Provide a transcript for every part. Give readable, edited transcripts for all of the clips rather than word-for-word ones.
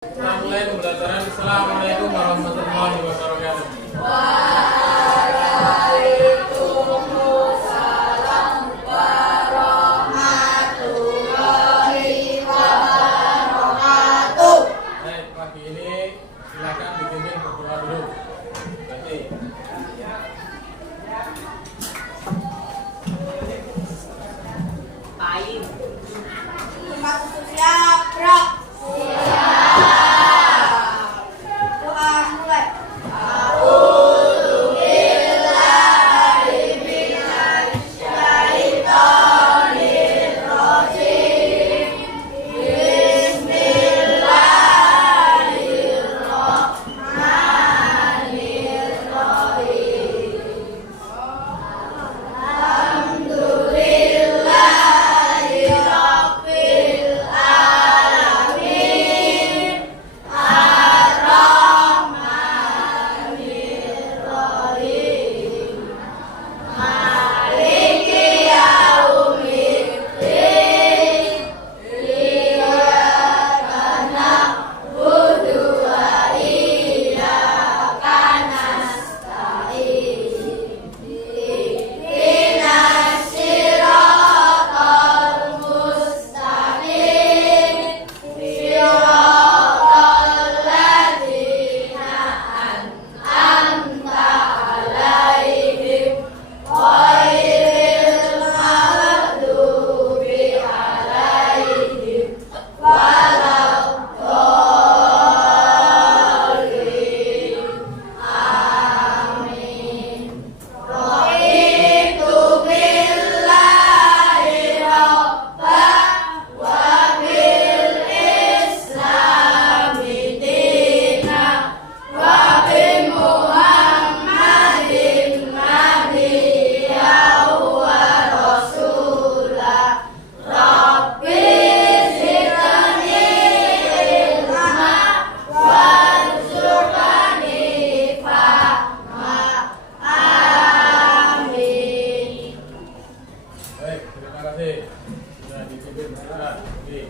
Mulai pembelajaran. Assalamualaikum warahmatullahi wabarakatuh. Waalaikumsalam warahmatullahi wabarakatuh. Baik, pagi ini silakan dipimpin berdoa dulu. Berarti Paling. Siap, bro. Doa mulai. baik, terima kasih sudah dipimpin berdoa. Oke.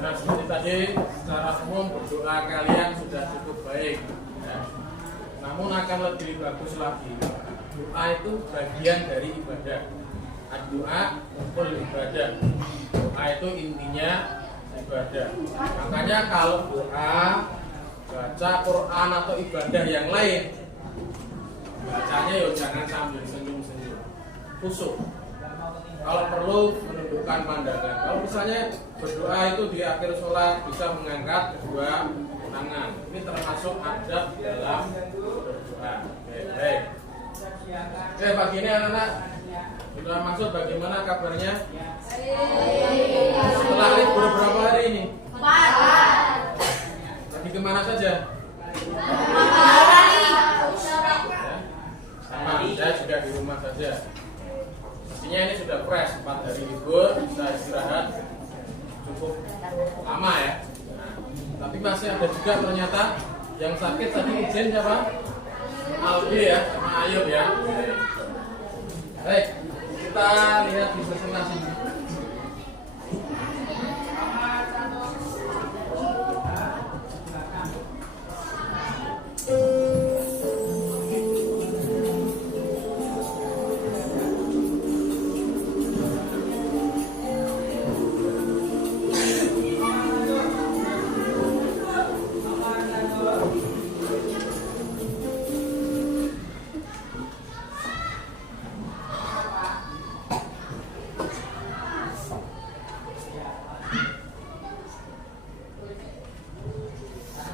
Nah, seperti tadi secara umum berdoa kalian sudah cukup baik, ya. Namun akan lebih bagus lagi. Doa itu bagian dari ibadah. Doa umpul ibadah. Doa itu intinya ibadah. Makanya kalau doa, baca Quran atau ibadah yang lain, bacanya ya jangan sambil senyum-senyum, khusyuk. Kalau perlu menundukkan pandangan. Kalau misalnya berdoa itu di akhir sholat bisa mengangkat kedua tangan. Ini termasuk adab dalam berdoa. Baik. Oke, pagi ini anak-anak sudah masuk, bagaimana kabarnya? Setelah libur berapa hari ini? Lagi kemana saja? Sama, saya juga di rumah saja. Mestinya ini sudah fresh, 4 hari libur, bisa istirahat cukup lama ya. Nah, tapi masih ada juga ternyata yang sakit tadi izin siapa? Aldi ya, sama Ayub ya. Baik, kita lihat di presentasi.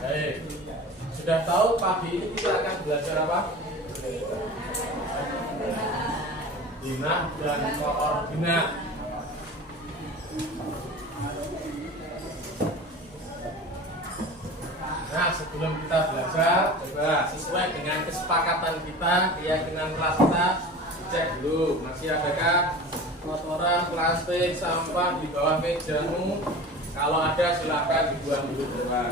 Baik, sudah tahu pagi ini kita akan belajar apa? Bina dan koordinat. Nah, sebelum kita belajar, coba sesuai dengan kesepakatan kita, keyakinan kelas kita, cek dulu masih adakah kotoran, plastik, sampah di bawah mejamu. Kalau ada silakan dibuang dulu keluar.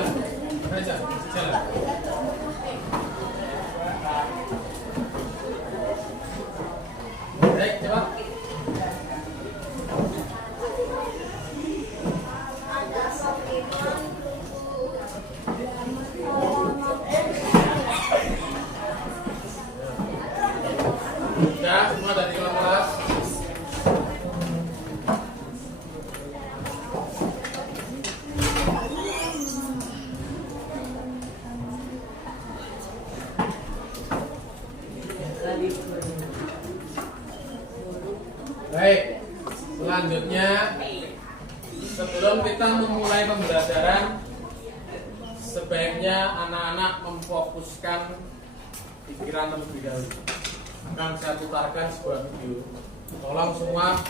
jalan. Aja, jalan. Baik, coba. Sudah, semua dari kelas. Baik, selanjutnya sebelum kita memulai pembelajaran, sebaiknya anak-anak memfokuskan pikiran terlebih dahulu. Akan saya putarkan sebuah video. Tolong semua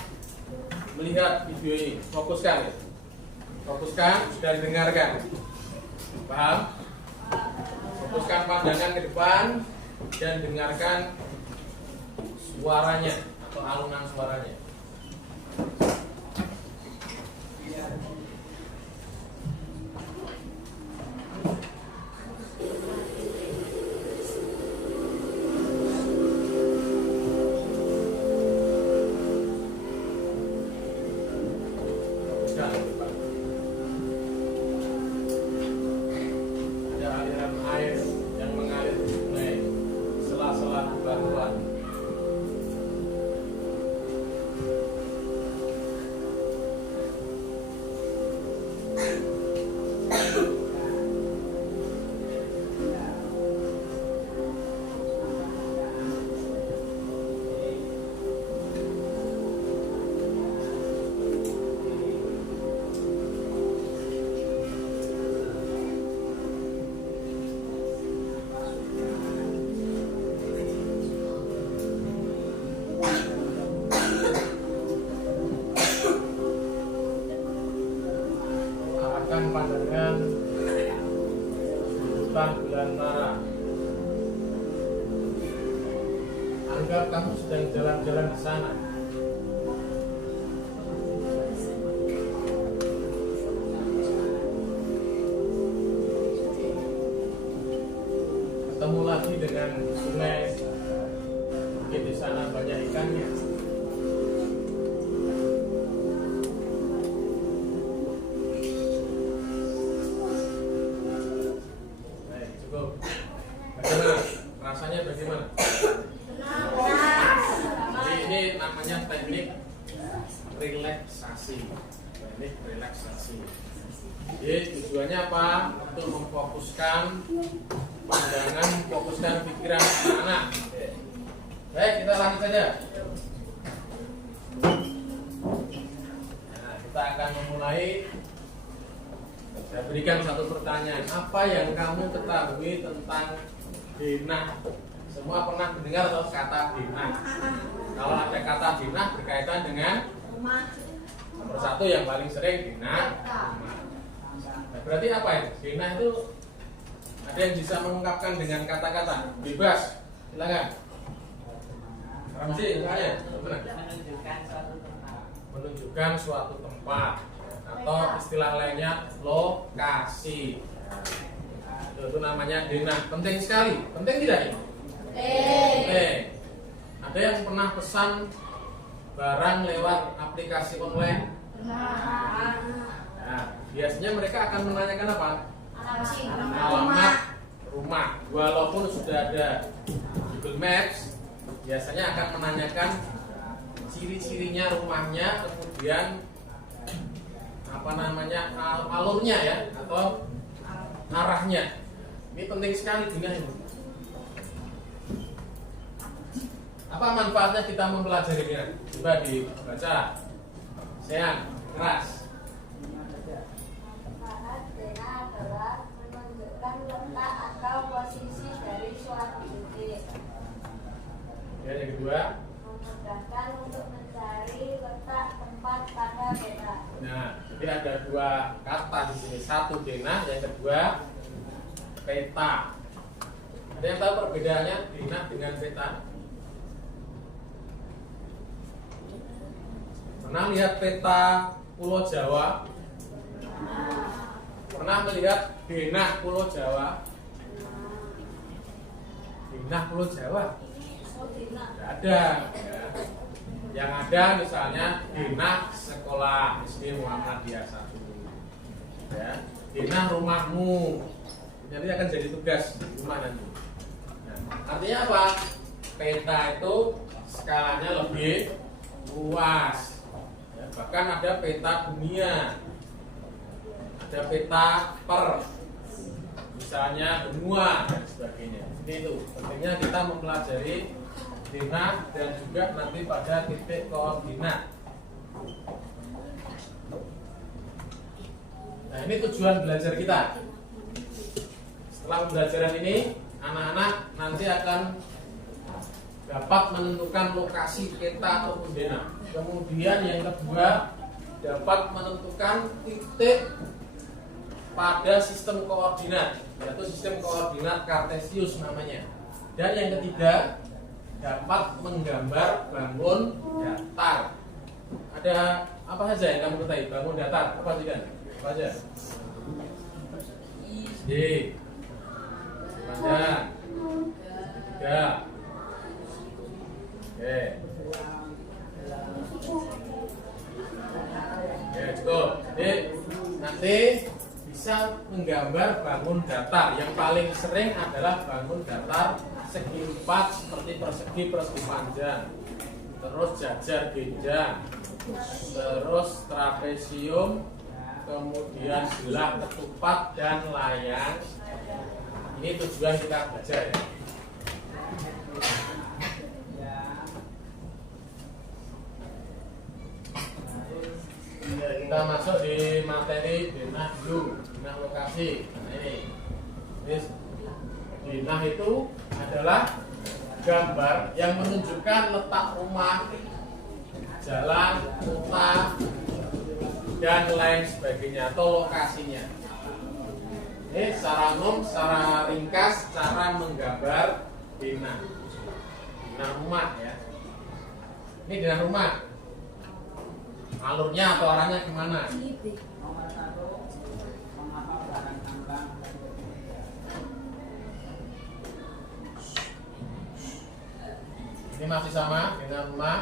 melihat video ini, fokuskan ya. Fokuskan, sudah didengarkan. Paham? Fokuskan pandangan ke depan dan dengarkan suaranya atau alunan suaranya. Fokuskan ke depan. Ada aliran air yang mengalir di sungai, sela-sela batuan. Arahkan pandangan di hutan belantara. Anggap kamu sedang jalan-jalan di sana. Ketemu lagi dengan sungai. Mungkin di sana banyak ikannya. Baik, cukup. Bagaimana? Rasanya bagaimana? Jadi ini namanya teknik relaksasi. Teknik relaksasi. Jadi tujuannya apa? Untuk memfokuskan pandangan, memfokuskan pikiran anak-anak. Baik, kita lanjut saja. Nah, kita akan memulai. Saya berikan satu pertanyaan. Apa yang kamu ketahui tentang denah? Semua pernah mendengar atau kata denah? Kalau ada kata denah berkaitan dengan nomor satu yang paling sering denah rumah. Nah, berarti apa itu? Denah itu ada yang bisa mengungkapkan dengan kata-kata? Bebas. Silakan. Ramzi, saya. Menunjukkan suatu tempat atau istilah lainnya lokasi. Itu namanya denah. Penting sekali. Penting tidak ini? Penting. Ada yang pernah pesan barang lewat aplikasi online? Nah, biasanya mereka akan menanyakan apa? Alamat rumah. Walaupun sudah ada Google Maps, biasanya akan menanyakan ciri-cirinya rumahnya, kemudian apa namanya alurnya ya, atau arahnya. Ini penting sekali denah ini. Apa manfaatnya kita mempelajari denah? Coba dibaca. Sayang, keras. Manfaat denah adalah menunjukkan letak atau posisi dari suatu titik. Ya, yang kedua. Memudahkan untuk mencari letak tempat pada peta. Nah, jadi ada dua kata di sini. Satu denah, yang kedua peta. Ada yang tahu perbedaannya denah dengan peta? Pernah lihat peta Pulau Jawa? Pernah melihat denah Pulau Jawa? Denah Pulau Jawa? Tidak ada. Ya. Yang ada misalnya denah sekolah SD Muhammadiyah 1. Ya. Denah rumahmu. Nanti akan jadi tugas di rumah nanti. Nah, artinya apa? Peta itu skalanya lebih luas. Ya, bahkan ada peta dunia. Ada peta per, misalnya benua dan sebagainya. Jadi itu pentingnya kita mempelajari denah dan juga nanti pada titik koordinat. Nah, ini tujuan belajar kita. Setelah pembelajaran ini, anak-anak nanti akan dapat menentukan lokasi peta ataupun denah. Kemudian yang kedua, dapat menentukan titik pada sistem koordinat, yaitu sistem koordinat Kartesius namanya. Dan yang ketiga, dapat menggambar bangun datar. Ada apa saja yang kamu ketahui? Bangun datar apa sih kan? Apa aja? D, panjang, tiga, oke, cukup. Jadi nanti bisa menggambar bangun datar. Yang paling sering adalah bangun datar segi 4 seperti persegi panjang, terus jajar genjang, terus trapesium, kemudian belah ketupat dan layang. Ini tujuan kita belajar ya. Kita masuk di materi denah dulu, denah lokasi. Nah, ini denah itu adalah gambar yang menunjukkan letak rumah, jalan, kota, dan lain sebagainya atau lokasinya. Ini secara umum, secara ringkas, cara menggambar denah. Denah rumah ya. Ini denah rumah. Alurnya atau arahnya kemana? Ini masih sama dengan rumah.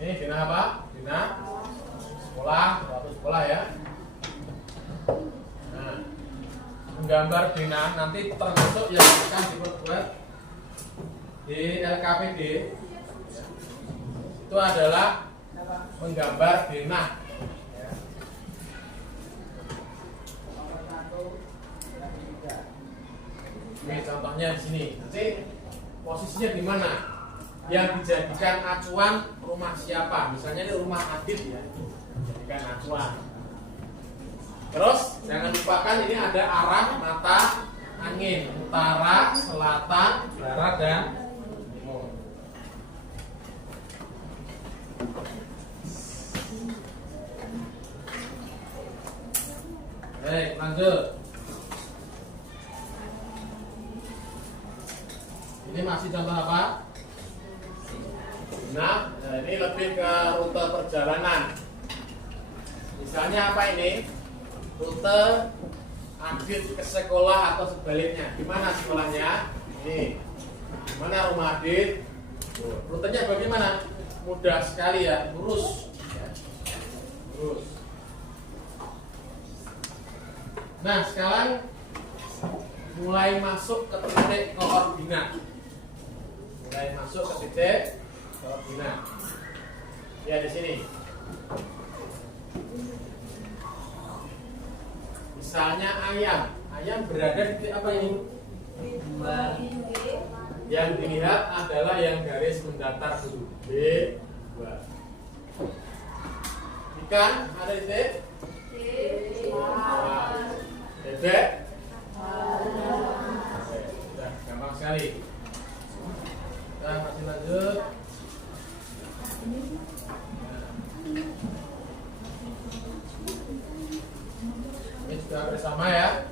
Ini denah apa? Denah sekolah, suatu sekolah ya. Nah, menggambar denah nanti termasuk yang akan diperbuat di LKPD. Itu adalah menggambar denah. Ini contohnya di sini. Nanti posisinya di mana? Yang dijadikan acuan rumah siapa? Misalnya ini rumah Adit ya. Dijadikan acuan. Terus jangan lupakan ini ada arah mata angin, utara, selatan, barat dan timur. Baik, lanjut. Ini masih contoh apa? Nah, ini lebih ke rute perjalanan. Misalnya apa ini? Rute Adit ke sekolah atau sebaliknya. Di mana sekolahnya? Ini. Di mana rumah Adit? Rutenya bagaimana? Mudah sekali ya, lurus. Lurus. Nah, sekarang mulai masuk ke titik koordinat. Mulai masuk ke titik koordinat. Ya di sini. Misalnya ayam berada di titik apa ini? Yang dilihat adalah yang garis mendatar dulu. B2. Ikan ada di titik? Bebek? Sudah gampang sekali. Kita masih lanjut. Ini juga bersama ya.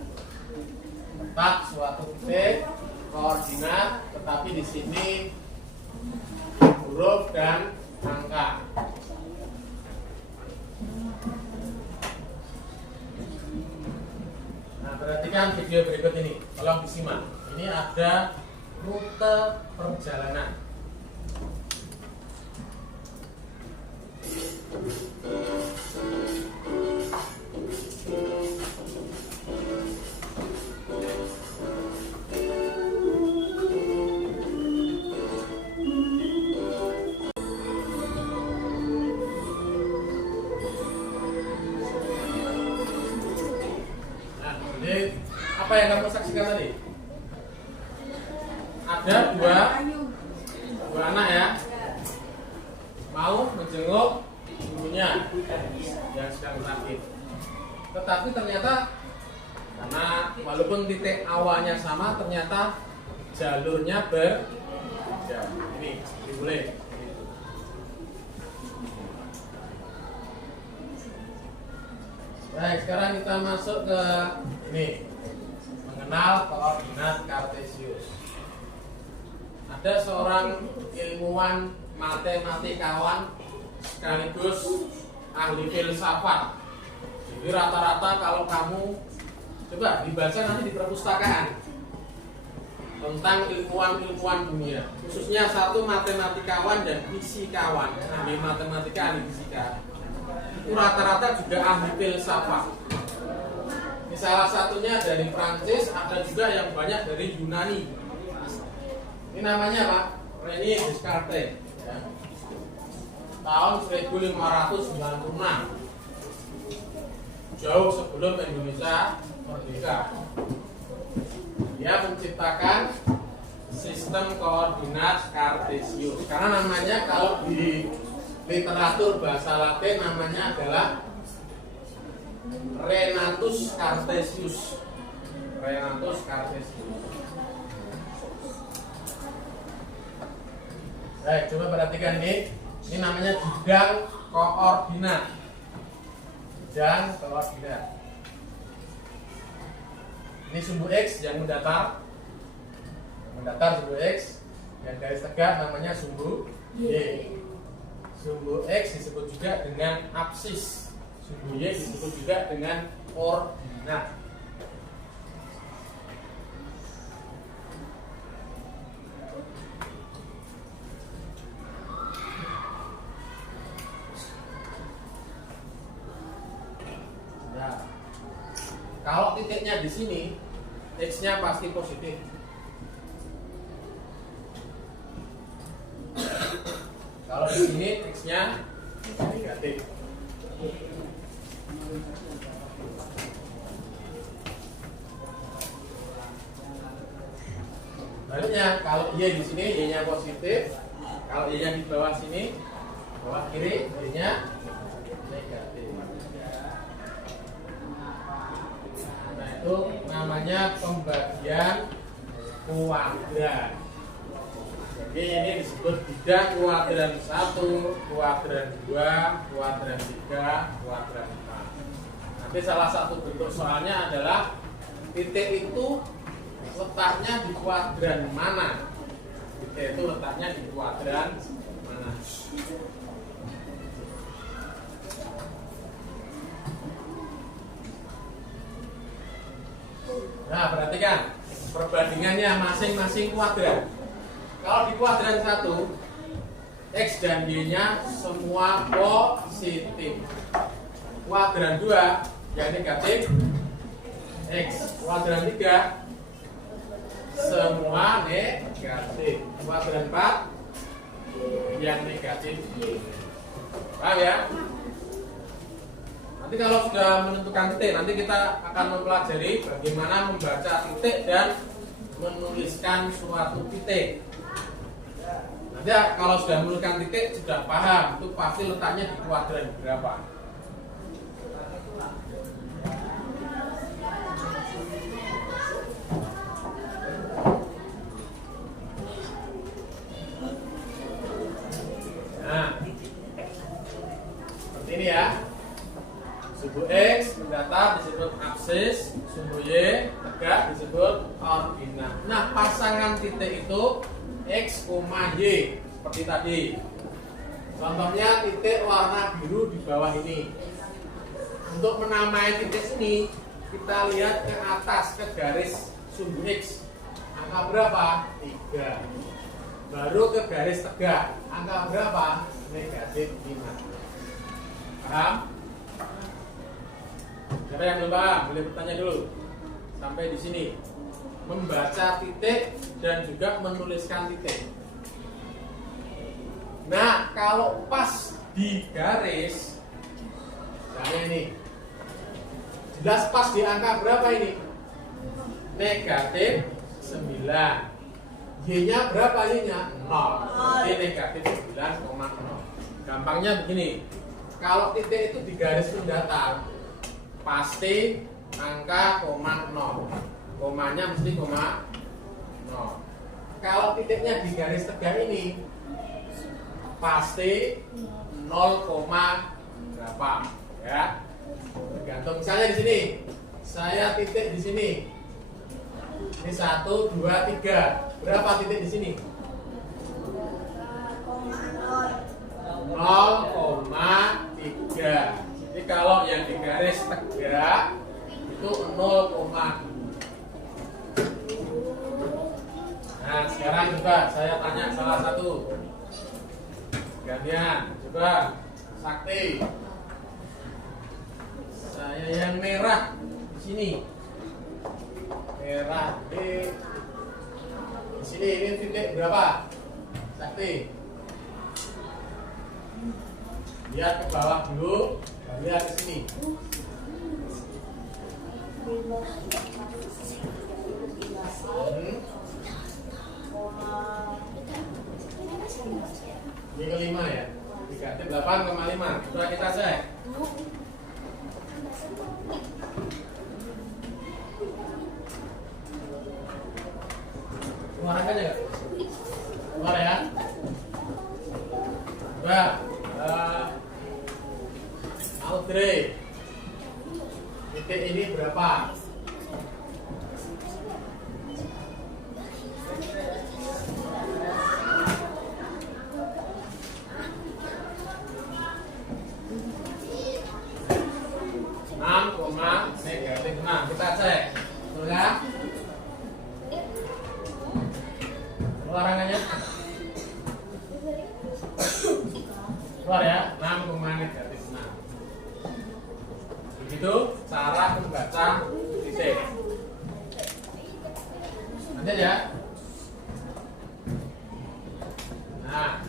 Letak suatu titik koordinat, tetapi di sini huruf dan angka. perhatikan video berikut ini, tolong disimak. Ini ada rute perjalanan. Jadi apa yang kamu saksikan tadi? Ada dua anak ya, mau menjenguk ibunya yang sedang sakit. Tetapi ternyata karena walaupun titik awalnya sama, ternyata jalurnya berbeda. Ini boleh. Baik, sekarang kita masuk ke ini, mengenal koordinat Kartesius. Ada seorang ilmuwan matematikawan sekaligus ahli filsafat. Jadi rata-rata kalau kamu coba dibaca nanti di perpustakaan tentang ilmuwan dunia, khususnya satu matematikawan dan fisikawan, ahli matematika, ahli fisika. Itu rata-rata juga ahli filsafat. Ini salah satunya dari Prancis, ada juga yang banyak dari Yunani. Ini namanya Pak René Descartes ya. Tahun 1596, jauh sebelum Indonesia merdeka. Dia menciptakan sistem koordinat Kartesius. Karena namanya kalau di literatur bahasa Latin namanya adalah Renatus Cartesius. Renatus Cartesius. Baik, coba perhatikan ini. Ini namanya bidang koordinat. Bidang koordinat. Ini sumbu X yang mendatar. Mendatar sumbu X. Yang garis tegak namanya sumbu Y. Sumbu X disebut juga dengan absis. Sumbu Y disebut juga dengan ordinat. Nah, kalau titiknya di sini, X-nya pasti positif. Kalau di sini X-nya negatif. Sebaliknya kalau Y di sini Y-nya positif, kalau Y-nya di bawah sini, bawah kiri Y-nya negatif. Nah, itu namanya pembagian kuadran. Jadi ini disebut bidang kuadran 1, kuadran 2, kuadran 3, kuadran 4. Nanti salah satu bentuk soalnya adalah titik itu letaknya di kuadran mana. Titik itu letaknya di kuadran mana. Nah, perhatikan perbandingannya masing-masing kuadran. Kalau di kuadran 1, X dan Y-nya semua positif. Kuadran 2 yang negatif X. Kuadran 3 semua negatif. Kuadran 4 yang negatif Y. Paham ya? Nanti kalau sudah menentukan titik, nanti kita akan mempelajari bagaimana membaca titik dan menuliskan suatu titik. Nanti kalau sudah menemukan titik sudah paham itu pasti letaknya di kuadran berapa. Nah, seperti ini ya. Sumbu X mendatar disebut absis, sumbu Y tegak disebut ordinat. Nah, pasangan titik itu X, Y seperti tadi. Contohnya titik warna biru di bawah ini. Untuk menamai titik ini kita lihat ke atas ke garis sumbu X. Angka berapa? 3. Baru ke garis tegak. Angka berapa? Negatif 5. Paham? Siapa yang belum paham? Boleh bertanya dulu. Sampai di sini. Membaca titik dan juga menuliskan titik. Nah, kalau pas di garis, misalnya ini, jelas pas di angka berapa ini? Negatif 9. Y-nya berapa Y-nya? 0. Jadi negatif 9,0. Gampangnya begini. Kalau titik itu di garis mendatar, pasti angka koma 0. Komanya mesti koma 0. Kalau titiknya di garis tegak ini, pasti 0, berapa? Ya. Tergantung. Misalnya di sini, saya titik di sini. Ini 1, 2, 3. Berapa titik di sini? 0,3. Jadi kalau yang di garis tegak itu 0,2. Nah, sekarang coba saya tanya salah satu. Gantian, coba Sakti. Saya yang merah di sini. Merah di sini, ini titik berapa? Sakti. Lihat ke bawah dulu, lihat ke sini. Ini kelima ya. 38,5. Coba kita cek. Keluar aja nggak? Keluar ya. Coba Audrey, titik ini berapa? Negatif 6. Kita cek. Betul kan? Keluar angkanya. Keluar ya. 6, negatif 6. Begitu cara membaca titik. Lanjut ya. Nah,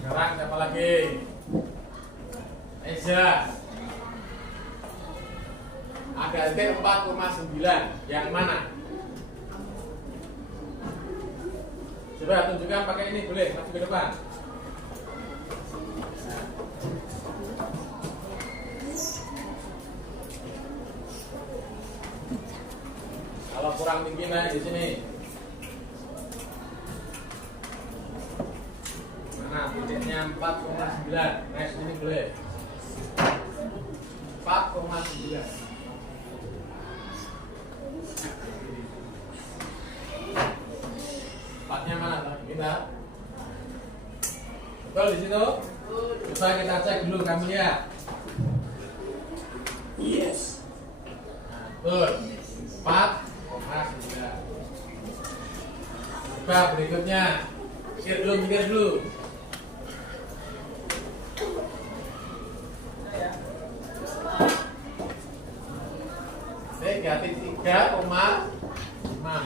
sekarang siapa lagi? Eza. Ada titik 4,9. Yang mana? Coba tunjukkan pakai ini, boleh maju ke depan. Kalau kurang tinggi naik di sini. Mana titiknya 4,9? Naik sini boleh. 4,9. Tempatnya mana? Kita. Betul di situ. Coba kita cek dulu kamu lihat. Yes. Nah, betul. 4,9. Coba berikutnya. Mikir dulu. Negatif 3,5.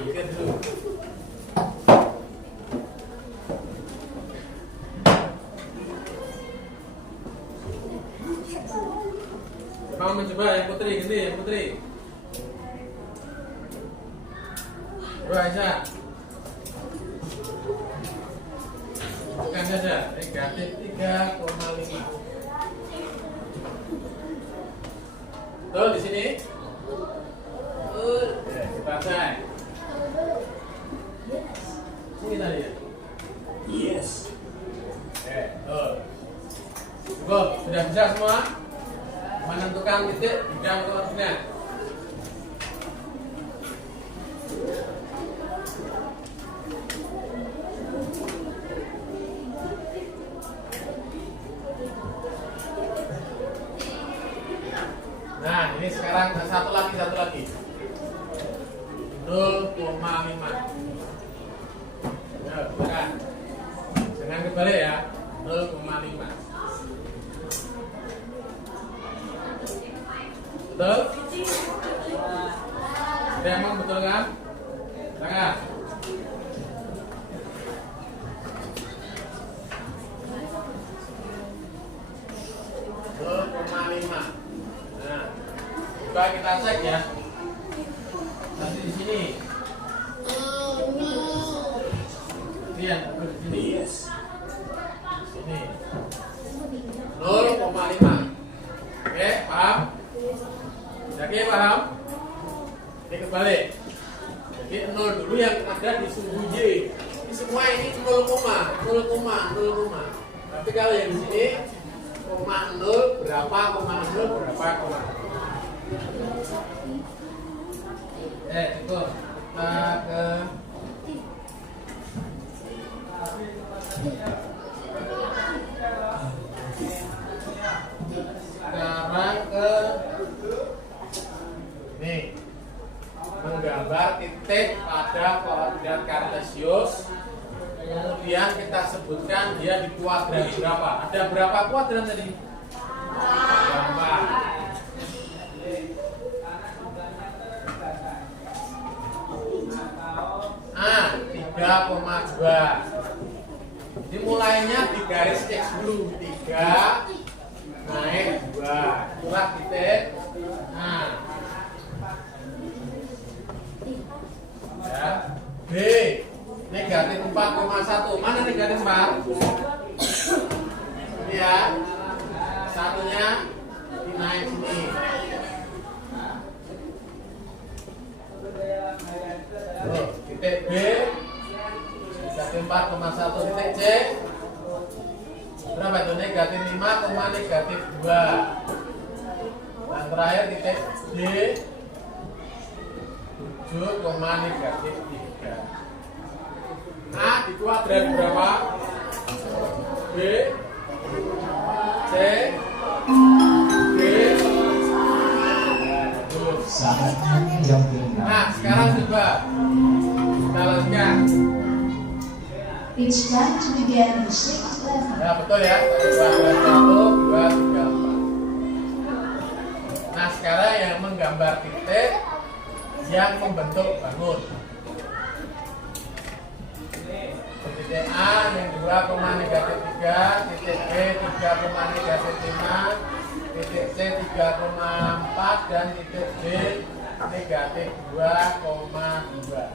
Mikir dulu. Mau mencoba yang Putri, ganti yang Putri. Coba Aisyah. Bukan saja, negatif 3,5. Betul di sini? Oke, kita cek. Sini tadi ya? Yes. Oke, betul. Cukup, sudah bisa semua? Menentukan titik bidang koordinat. Nah, ini sekarang Sekarang satu lagi. 0,5. Ya, silakan. Jangan kebalik ya. 0,5. Betul? Ada yang mau betul kan? Silakan. 0,5. Nah, coba kita cek ya. Nanti di sini. Ini yang di sini. Sini. 0,5. Oke, paham? Oke, paham? Ini kebalik. Jadi 0 dulu yang ada di suhu Y. Ini semua ini 0,0. Tapi kalau yang di sini 0,0 berapa, 0,0 berapa, cukup. Kita ke sekarang ke nih, menggambar titik pada koordinat kartesius. Kemudian kita sebutkan dia di kuadran berapa. Ada berapa kuadran tadi? 4. Nah, 3,2. Jadi mulainya di garis X dulu. 3 naik 2. Itulah titik. Nah, ya. B negatif 4,1. Mana negatif 4? Ini ya. Satunya naik sini. Tuh, titik B negatif 4,1. Titik C berapa itu? Negatif 5, negatif 2. Dan terakhir titik D 7, negatif 3. A di kuadran berapa? B, C, D. Nah, sekarang coba kita lanjutkan. It's time to begin the sixth level. Ya betul ya. 1, 2, 3, 4. Nah, sekarang yang menggambar titik yang membentuk bangun. Titik A yang 2, negatif 3, titik B 3, negatif 5, titik C 3,4 dan titik D negatif 2,2.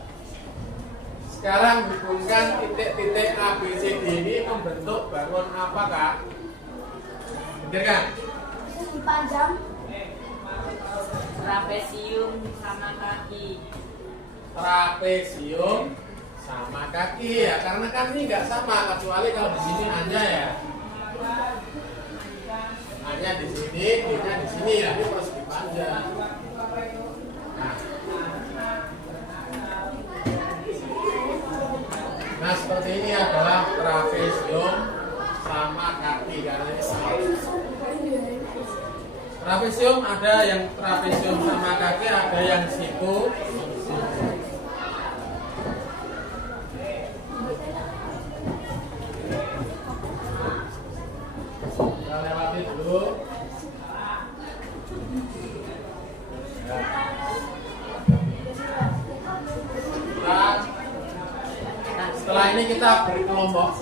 Sekarang hubungkan titik-titik A, B, C, D ini membentuk bangun apa, Kak? Betul kan? Panjang. Trapesium sama kaki. Trapesium sama kaki ya, karena kan ini nggak sama kecuali kalau di sini hanya ya. Hanya di sini, D-nya di sini ya, ini harus dipanjang. Nah, seperti ini adalah trapesium sama kaki karena ini sama. Trapesium ada yang trapesium sama kaki, ada yang siku. Kita lewati dulu. Setelah ini kita beri kelompok.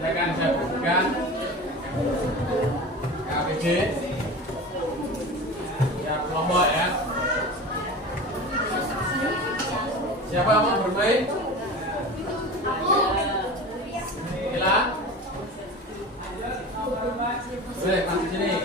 Ya kan, saya berikan KPJ. Ya, kelompok ya. Siapa yang mau bermain? Gila? Boleh, masuk sini.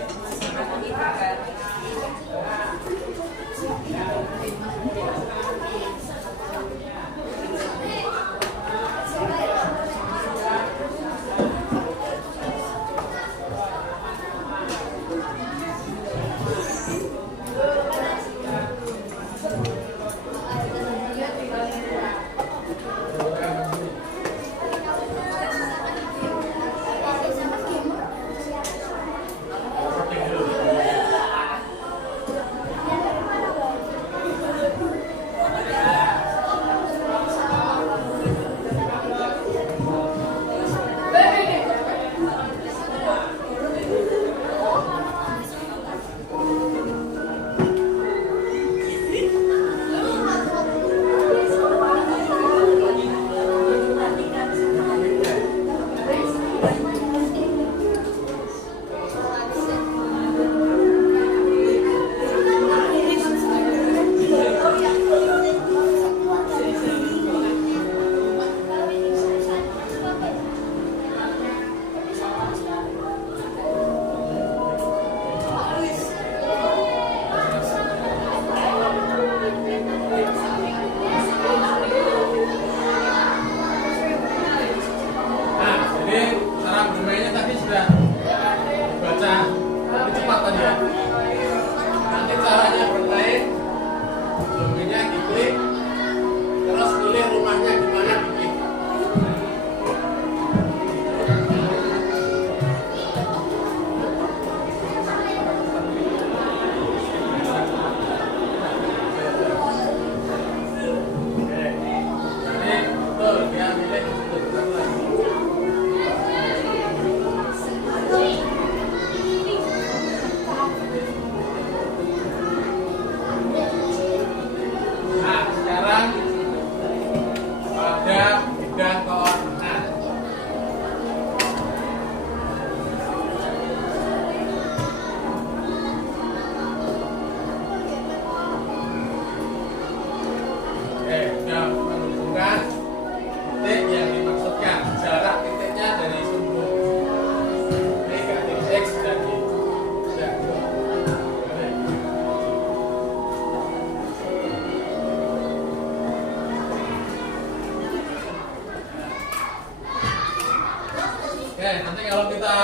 nanti kalau kita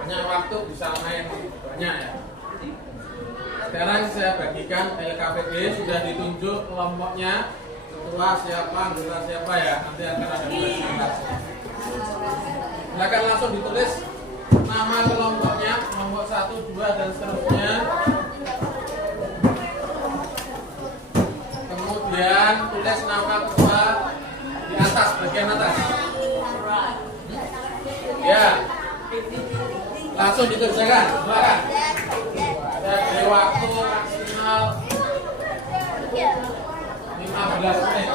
banyak waktu bisa main banyak ya. Sekarang saya bagikan LKPD, sudah ditunjuk kelompoknya, ketua siapa, anggota siapa ya. Nanti akan ada presentasi. Silakan langsung ditulis nama kelompoknya, kelompok 1, 2 dan seterusnya. Kemudian tulis nama ketua di atas, bagian atas. Ya, langsung dikerjakan. Silakan. Ada waktu maksimal 15 menit.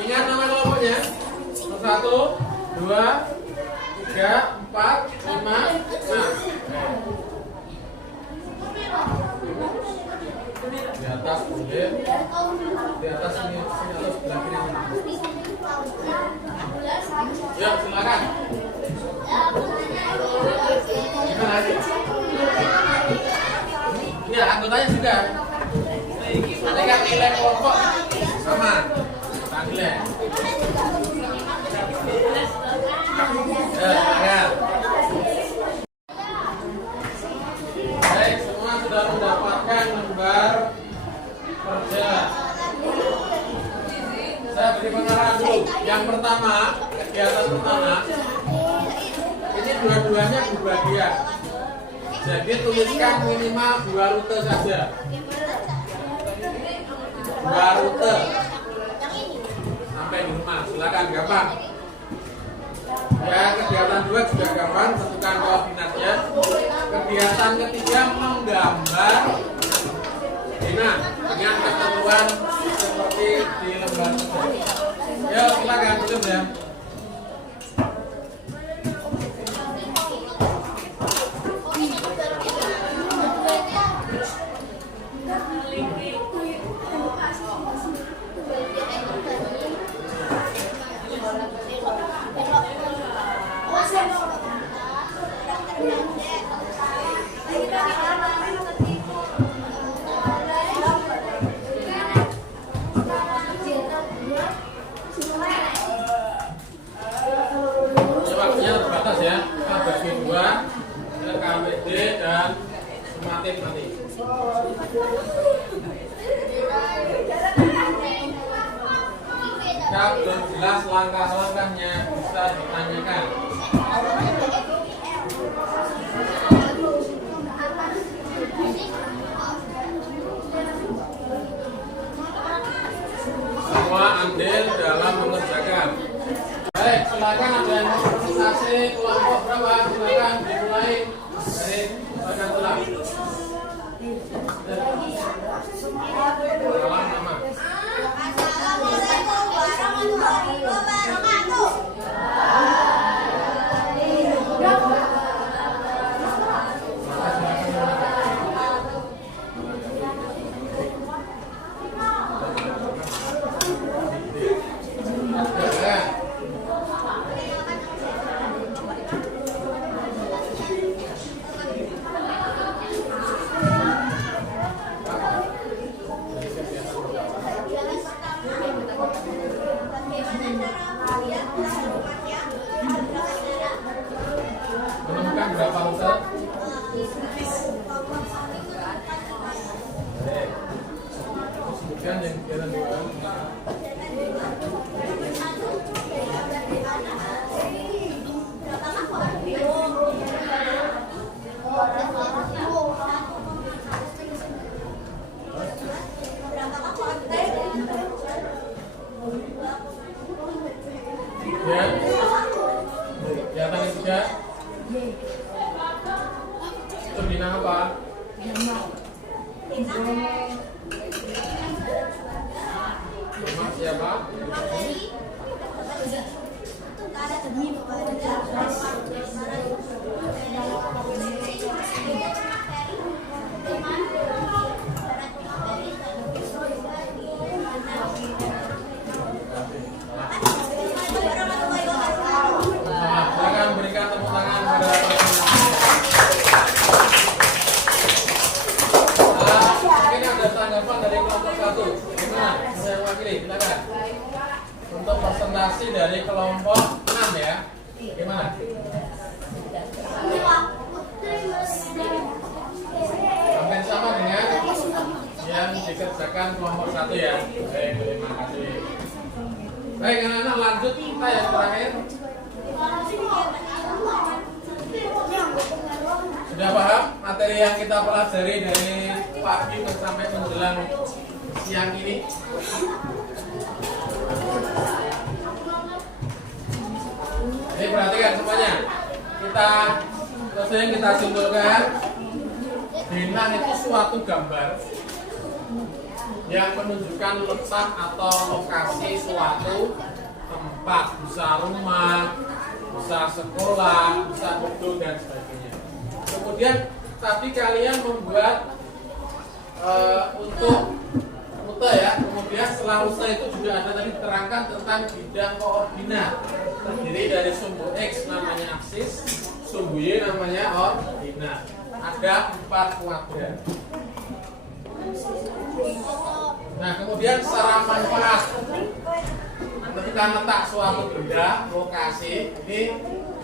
Ingat nama kelompoknya. 1, 2, 3, 4, 5, 6. Di atas boleh. Di atas sini atau sebelah kiri. Ya, silakan. Gimana lagi? Iya, anggotanya juga. Mereka nilai kelompok sama. Tak nilai. Ya, silakan. Baik, semua sudah mendapatkan lembar kerja. Saya beri pengarahan dulu. Yang pertama, kegiatan pertama, ini dua-duanya berbagian. Jadi tuliskan minimal 2 rute saja. 2 rute sampai di rumah. Silakan, gampang. Ya, kegiatan 2 juga gampang, tentukan koordinatnya. Kegiatan ketiga menggambar dengan ketentuan seperti di lembar tersebut. Ya, silakan tulis ya. Waktunya terbatas ya. Kita bagi 2, LKPD dan sematif nanti. Jika belum jelas langkah-langkahnya bisa ditanyakan. Semua andil dalam mengerjakan. Baik, silakan ada yang mau presentasi kelompok berapa? Silakan dimulai dari bagian tengah. Salam nama. Assalamualaikum warahmatullahi wabarakatuh. Menemukan berapa rute? Sebutkan yang kegiatan 2. Ya. Kegiatan yang 3. Itu bintang apa? Nama siapa? Silakan berikan tepuk tangan pada dari kelompok 1. Gimana? Saya wakili, silakan. Untuk presentasi dari kelompok 6 ya. Gimana? Hampir sama dengan yang dikerjakan kelompok 1 ya. Baik, terima kasih. Baik, anak-anak lanjut kita yang terakhir. Sudah paham materi yang kita pelajari dari pagi sampai menjelang siang ini? Jadi perhatikan semuanya. Kita simpulkan bintang itu suatu gambar yang menunjukkan letak atau lokasi suatu tempat, bisa rumah, bisa sekolah, bisa gedung dan sebagainya. Kemudian tadi kalian membuat untuk rute ya. Kemudian setelah rute itu juga ada tadi diterangkan tentang bidang koordinat. Terdiri dari sumbu X namanya aksis, sumbu Y namanya ordinat. Ada 4 kuadran. Nah, kemudian secara manfaat ketika letak suatu benda, lokasi ini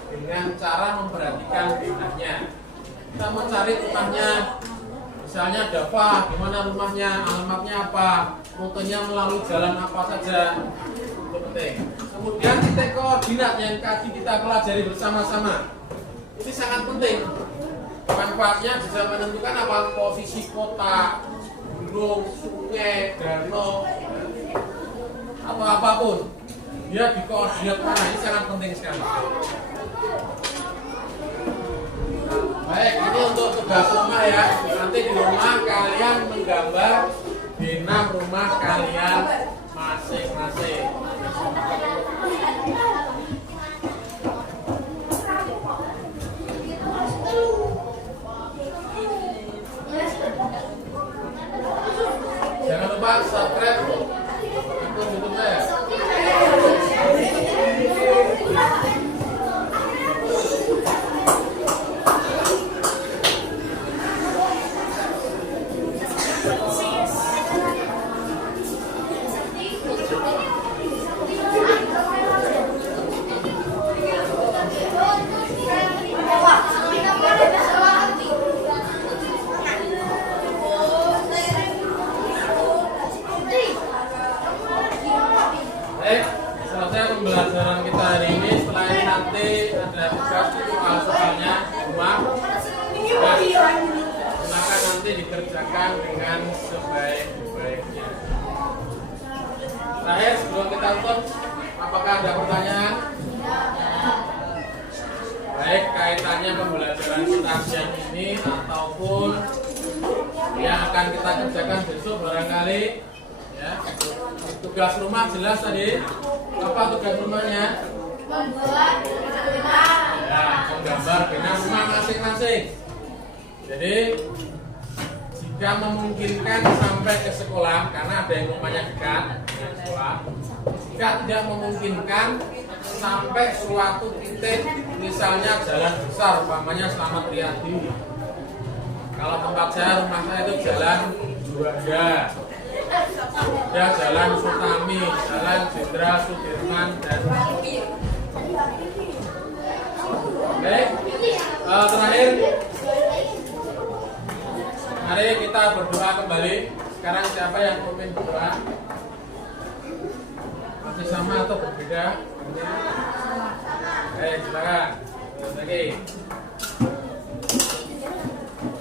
dengan cara memperhatikan bendanya. Kita mau cari rumahnya, misalnya Dava, gimana rumahnya, alamatnya apa, rutenya melalui jalan apa saja, itu penting. Kemudian titik koordinat yang tadi kita pelajari bersama-sama, ini sangat penting. Manfaatnya bisa menentukan apa posisi kota, gunung, sungai, danau, atau apapun. Dia di koordinat mana, ini sangat penting sekali. Baik, ini untuk tugas rumah ya. Nanti di rumah kalian menggambar bina rumah kalian masing-masing. Jangan lupa subscribe akun YouTube saya. Selesai pembelajaran kita hari ini. Setelah ini nanti ada tugas soal-soalnya rumah. Silakan nanti dikerjakan dengan sebaik-baiknya. Terakhir sebelum kita tutup, apakah ada pertanyaan? Baik, kaitannya pembelajaran kita siang ini ataupun yang akan kita kerjakan besok barangkali ya. Tugas rumah jelas tadi. Apa tugas rumahnya? Membuat Ya, menggambar bina rumah masing-masing. Jadi jika memungkinkan sampai ke sekolah, karena ada yang rumahnya dekat dengan sekolah. Jika tidak memungkinkan sampai suatu titik, misalnya jalan besar, umpamanya Slamet Riyadi. Kalau tempat saya, rumah saya itu jalan Juanda. Ya, jalan Sutami, jalan Jenderal Sudirman dan oke. Terakhir, mari kita berdoa kembali. Sekarang siapa yang ingin berdoa? Masih sama atau berbeda? Silakan. Lagi.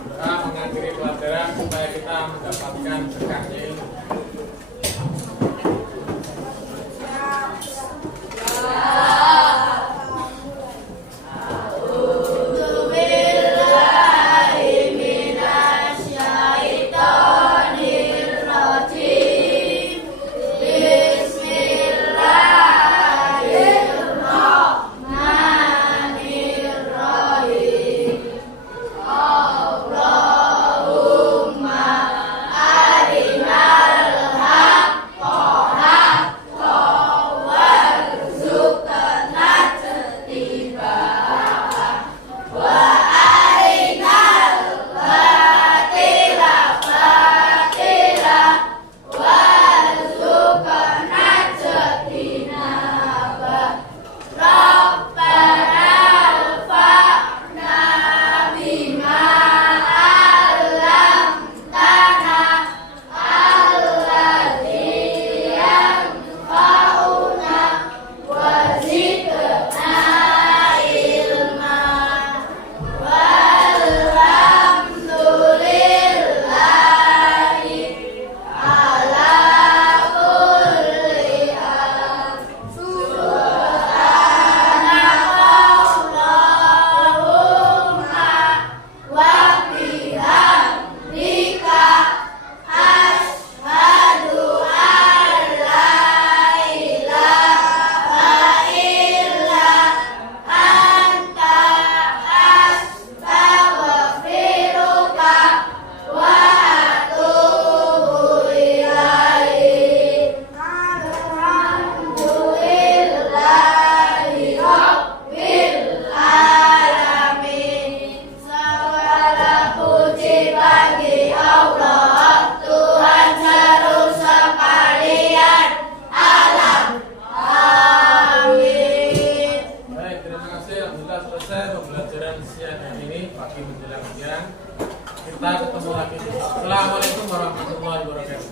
Doa mengakhiri pelajaran supaya kita mendapatkan berkahnya. Allahumma arinal pembelajaran siang ini pagi menjelang siang. Kita ketemu lagi besok. Assalamualaikum warahmatullahi wabarakatuh.